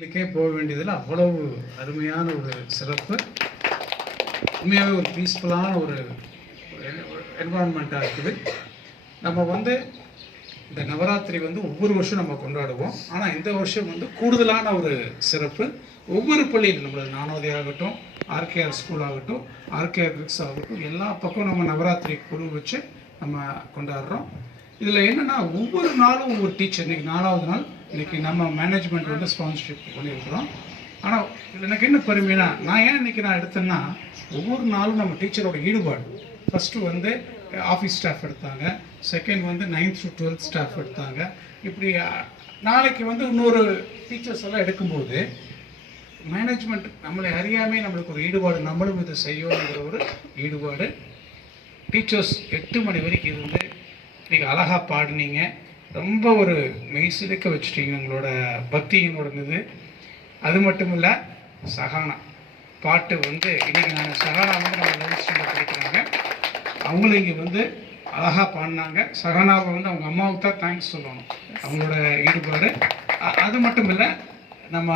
இதுக்கே போக வேண்டியதில் அவ்வளவு அருமையான ஒரு சிறப்பு. உண்மையாகவே ஒரு பீஸ்ஃபுல்லான ஒரு என்வாரன்மெண்ட்டாக இருக்குது. நம்ம இந்த நவராத்திரி ஒவ்வொரு வருஷம் நம்ம கொண்டாடுவோம். ஆனால் இந்த வருஷம் கூடுதலான ஒரு சிறப்பு. ஒவ்வொரு பள்ளியிலும் நம்மளது நானோதயா ஆகட்டும், ஆர்கேஆர் ஸ்கூல் ஆகட்டும், ஆர்கேஆர் கிட்ஸ் ஆகட்டும், எல்லா பக்கம் நம்ம நவராத்திரி குழு வச்சு நம்ம கொண்டாடுறோம். இதில் என்னென்னா ஒவ்வொரு நாளும் ஒவ்வொரு டீச்சர். இன்றைக்கி 4வது நாள். இன்றைக்கி நம்ம மேனேஜ்மெண்ட் ஸ்பான்சர்ஷிப் பண்ணியிருக்கிறோம். ஆனால் எனக்கு என்ன பெருமைனா, நான் ஏன் இன்றைக்கி எடுத்தேன்னா, ஒவ்வொரு நாளும் நம்ம டீச்சரோட ஈடுபாடு. ஃபஸ்ட்டு ஆஃபீஸ் ஸ்டாஃப் எடுத்தாங்க, second 9th to 12th staff எடுத்தாங்க. இப்படி நாளைக்கு இன்னொரு டீச்சர்ஸ் எல்லாம் எடுக்கும்போது மேனேஜ்மெண்ட் நம்மளை அறியாமல் நம்மளுக்கு ஒரு ஈடுபாடு, நம்மளும் இதை செய்யணுங்கிற ஒரு ஈடுபாடு. டீச்சர்ஸ் 8 மணி வரைக்கும் இருந்து நீங்கள் அழகாக பாடினீங்க. ரொம்ப ஒரு மெய் சிலுக்க வச்சுட்டீங்க உங்களோட பக்தியினோட இது. அது மட்டும் இல்லை, சஹானா பாட்டு இன்றைக்கி நான் சஹானா நம்ம 11th ஸ்டாண்டர்ட் படிக்கிறாங்க. அவங்களும் இங்கே அழகாக பாடினாங்க. சஹானாவை அவங்க அம்மாவுக்கு தான் தேங்க்ஸ் சொல்லணும், அவங்களோட ஈடுபாடு. அது மட்டும் இல்லை, நம்ம